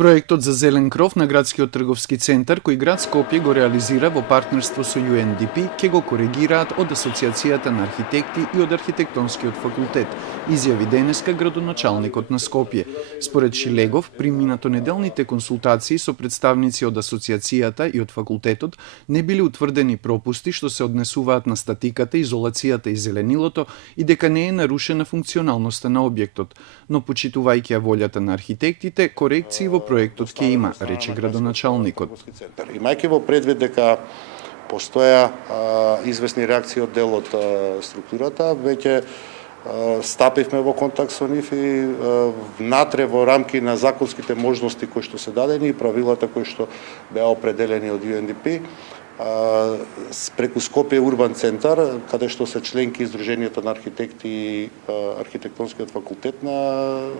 Проектот за зелен кров на градскиот трговски центар кој град Скопје го реализира во партнерство со UNDP ќе го коригираат од Асоциацијата на архитекти и од Архитектонскиот факултет, изјави денеска градоначалникот на Скопје. Според Шилегов, при минатонеделните консултации со представници од Асоциацијата и од факултетот не били утврдени пропусти што се однесуваат на статиката, изолацијата и зеленилото и дека не е нарушена функционалноста на објектот, но почитувајќи ја волјата на архитектите, корекции во проектот ќе има, рече градоначалникот. Имајќи во предвид дека постоја известни реакции од дел од структурата, веќе стапивме во контакт со нив и внатре во рамки на законските можности кои што се дадени и правилата кои што беа определени од UNDP, преку Скопје Урбан центар, каде што се членки Издруженијата на архитекти и Архитектонскиот факултет на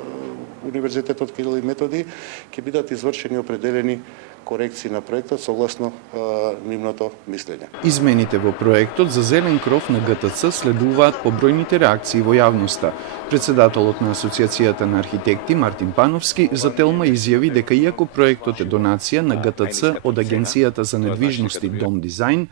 Универзитетот Кирил и Методи, ќе бидат извршени определени корекции на проектот согласно нивното мислење. Измените во проектот за зелен кров на ГТЦ следуваат побројните реакции во јавноста. Председателот на Асоциацијата на архитекти Мартин Пановски за Телма изјави дека иако проектот е донација на ГТЦ од Агенцијата за недвижности Дом Дизајн,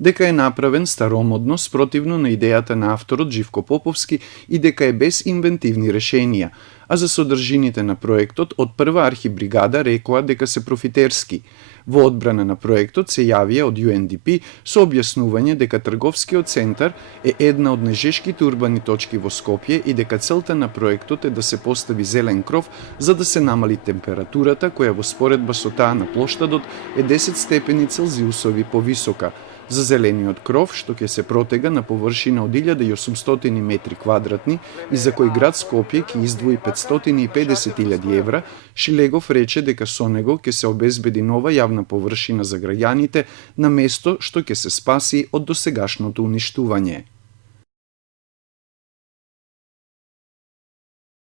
дека е направен старомодно спротивно на идејата на авторот Живко Поповски и дека е без инвентивни решенија, а за содржините на проектот од прва архибригада рекоа дека се профитерски. Во одбрана на проектот се јавија од UNDP со објаснување дека трговскиот центар е една од најжешките урбани точки во Скопје и дека целта на проектот е да се постави зелен кров за да се намали температурата која во споредба со таа на плоштадот е 10 степени Целзиусови повисока. За зелениот кров, што ќе се протега на површина од 1800 метри квадратни и за кој град Скопје ќе издвои 550.000 евра, Шилегов рече дека со него ќе се обезбеди нова јавна површина за граѓаните на место што ќе се спаси од досегашното уништување.